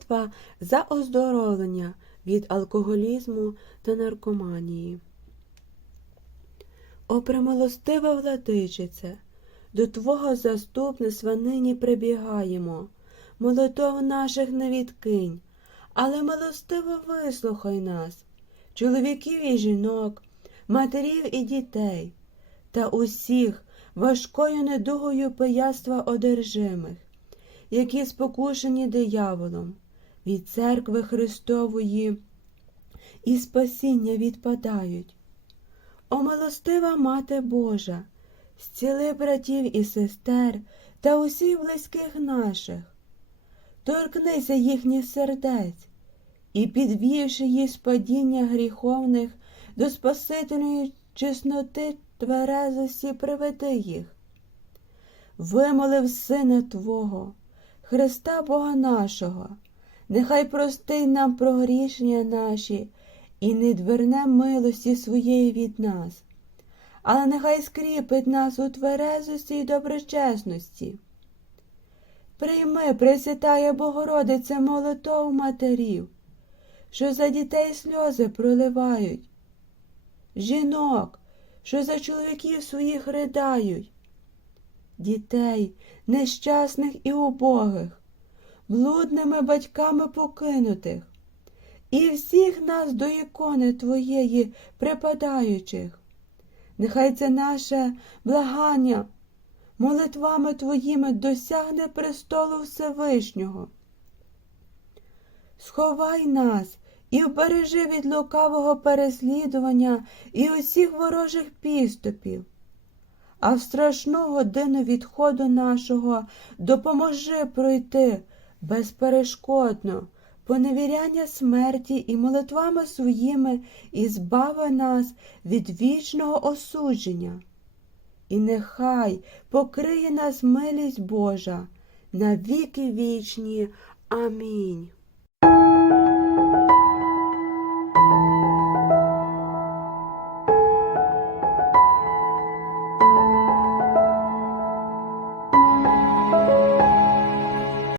Молитва за оздоровлення від алкоголізму та наркоманії. О премилостива владичице, до Твого заступництва нині прибігаємо, молитов наших не відкинь, але милостиво вислухай нас, чоловіків і жінок, матерів і дітей, та усіх важкою недугою пияства одержимих, які спокушені дияволом, від церкви Христової і спасіння відпадають. О милостива Мати Божа, зціли братів і сестер та усіх близьких наших, торкнися їхніх сердець і, підвівши їх з падіння гріховних до Спасительної чесноти тверезості, приведи їх. Вимолив Сина Твого, Христа Бога нашого, нехай простий нам прогрішення наші і не дверне милості своєї від нас, але нехай скріпить нас у тверезості й доброчесності. Прийми, Пресвятая Богородице, молитов матерів, що за дітей сльози проливають, жінок, що за чоловіків своїх ridaють, дітей, нещасних і убогих, блудними батьками покинутих, і всіх нас до ікони Твоєї припадаючих. Нехай це наше благання молитвами Твоїми досягне престолу Всевишнього. Сховай нас і вбережи від лукавого переслідування і усіх ворожих підступів. А в страшну годину відходу нашого допоможи пройти безперешкодно поневіряння смерті і молитвами своїми і збави нас від вічного осудження. І нехай покриє нас милість Божа на віки вічні. Амінь.